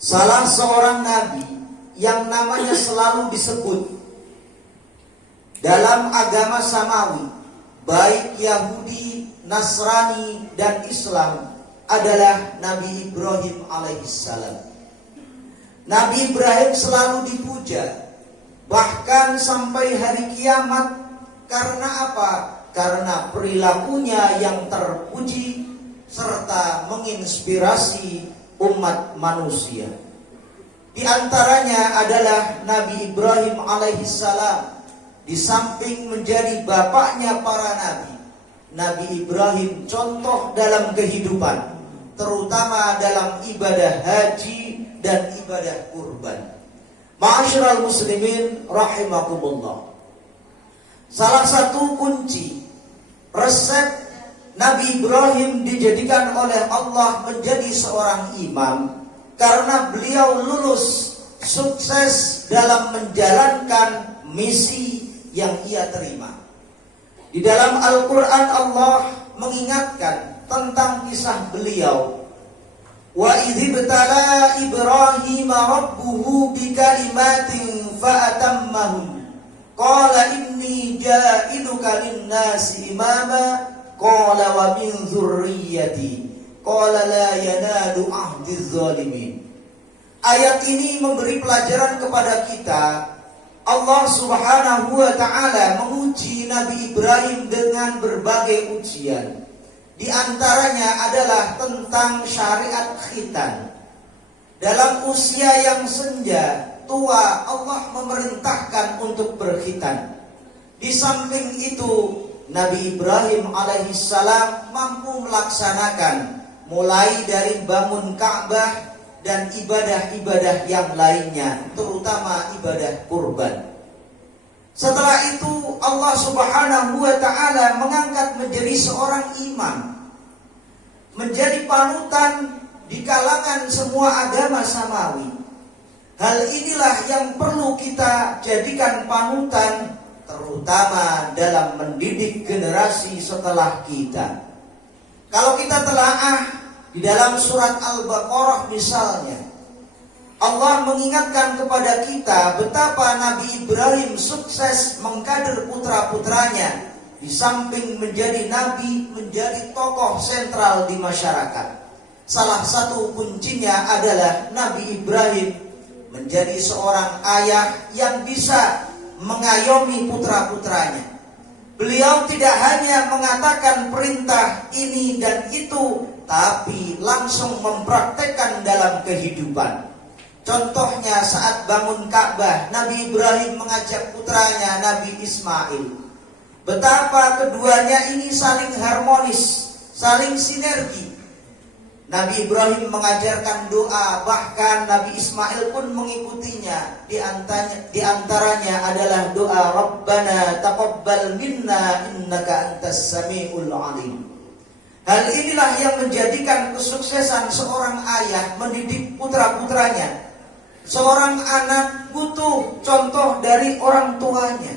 Salah seorang nabi yang namanya selalu disebut dalam agama samawi, baik Yahudi, Nasrani, dan Islam, adalah Nabi Ibrahim alaihissalam. Nabi Ibrahim selalu dipuja, bahkan sampai hari kiamat. Karena apa? Karena perilakunya yang terpuji serta menginspirasi umat manusia. Di antaranya adalah Nabi Ibrahim alaihissalam. Di samping menjadi bapaknya para nabi, Nabi Ibrahim contoh dalam kehidupan, terutama dalam ibadah haji dan ibadah kurban. Ma'asyiral muslimin rahimakumullah. Salah satu kunci resep Nabi Ibrahim dijadikan oleh Allah menjadi seorang imam karena beliau lulus sukses dalam menjalankan misi yang ia terima. Di dalam Al-Quran Allah mengingatkan tentang kisah beliau. Wa idzibtala Ibrahim rabbuhu bikalimatin fa'atammahun. Qala inni ja'iluka lin-nasi imama. Qala wa min dzurriyyati. Qala la yanalu ahdiz zalimin. Ayat ini memberi pelajaran kepada kita. Allah subhanahu wa ta'ala menguji Nabi Ibrahim dengan berbagai ujian. Di antaranya adalah tentang syariat khitan. Dalam usia yang senja, tua, Allah memerintahkan untuk berkhitan. Di samping itu, Nabi Ibrahim alaihissalam mampu melaksanakan mulai dari bangun Ka'bah dan ibadah-ibadah yang lainnya, terutama ibadah kurban. Setelah itu Allah subhanahu wa ta'ala mengangkat menjadi seorang imam, menjadi panutan di kalangan semua agama samawi. Hal inilah yang perlu kita jadikan panutan, terutama dalam mendidik generasi setelah kita. Kalau kita telaah di dalam surat Al-Baqarah misalnya, Allah mengingatkan kepada kita betapa Nabi Ibrahim sukses mengkader putra-putranya. Di samping menjadi nabi, menjadi tokoh sentral di masyarakat. Salah satu kuncinya adalah Nabi Ibrahim menjadi seorang ayah yang bisa mengayomi putra-putranya. Beliau tidak hanya mengatakan perintah ini dan itu, tapi langsung mempraktekkan dalam kehidupan. Contohnya saat bangun Ka'bah, Nabi Ibrahim mengajak putranya Nabi Ismail. Betapa keduanya ini saling harmonis, saling sinergi. Nabi Ibrahim mengajarkan doa, bahkan Nabi Ismail pun mengikutinya. Di antaranya adalah doa Rabbana taqabbal minna innaka antas samiul alim. Hal inilah yang menjadikan kesuksesan seorang ayah mendidik putra-putranya. Seorang anak butuh contoh dari orang tuanya.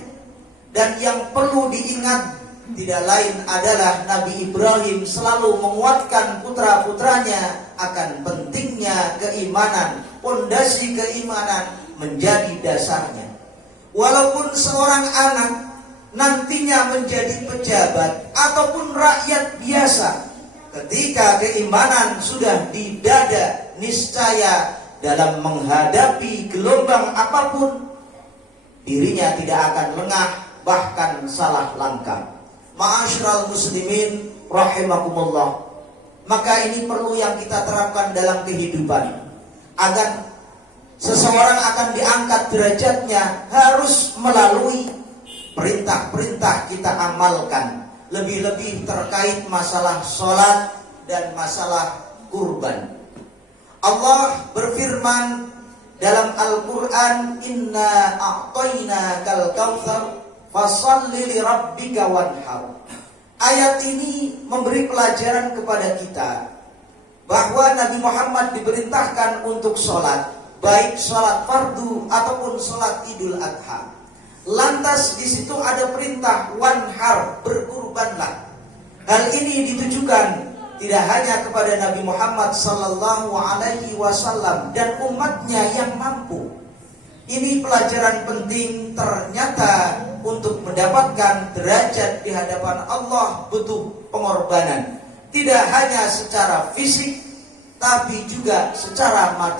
Dan yang perlu diingat tidak lain adalah Nabi Ibrahim selalu menguatkan putra-putranya akan pentingnya keimanan. Pondasi keimanan menjadi dasarnya. Walaupun seorang anak nantinya menjadi pejabat ataupun rakyat biasa, ketika keimanan sudah di dada, niscaya dalam menghadapi gelombang apapun, dirinya tidak akan lengah, bahkan salah langkah. Ma'asyiral muslimin rahimakumullah. Maka ini perlu yang kita terapkan dalam kehidupan. Agar seseorang akan diangkat derajatnya harus melalui perintah-perintah kita amalkan. Lebih-lebih terkait masalah sholat dan masalah kurban. Allah berfirman dalam Al-Quran, Inna a'tainakal kautsar fasholli li rabbika wanhar. Ayat ini memberi pelajaran kepada kita bahwa Nabi Muhammad diperintahkan untuk sholat, baik sholat fardu ataupun sholat Idul Adha. Lantas di situ ada perintah wanhar, berkurbanlah. Hal ini ditujukan tidak hanya kepada Nabi Muhammad sallallahu alaihi wasallam dan umatnya yang mampu. Ini pelajaran penting, ternyata untuk mendapatkan derajat di hadapan Allah butuh pengorbanan. Tidak hanya secara fisik, tapi juga secara materi.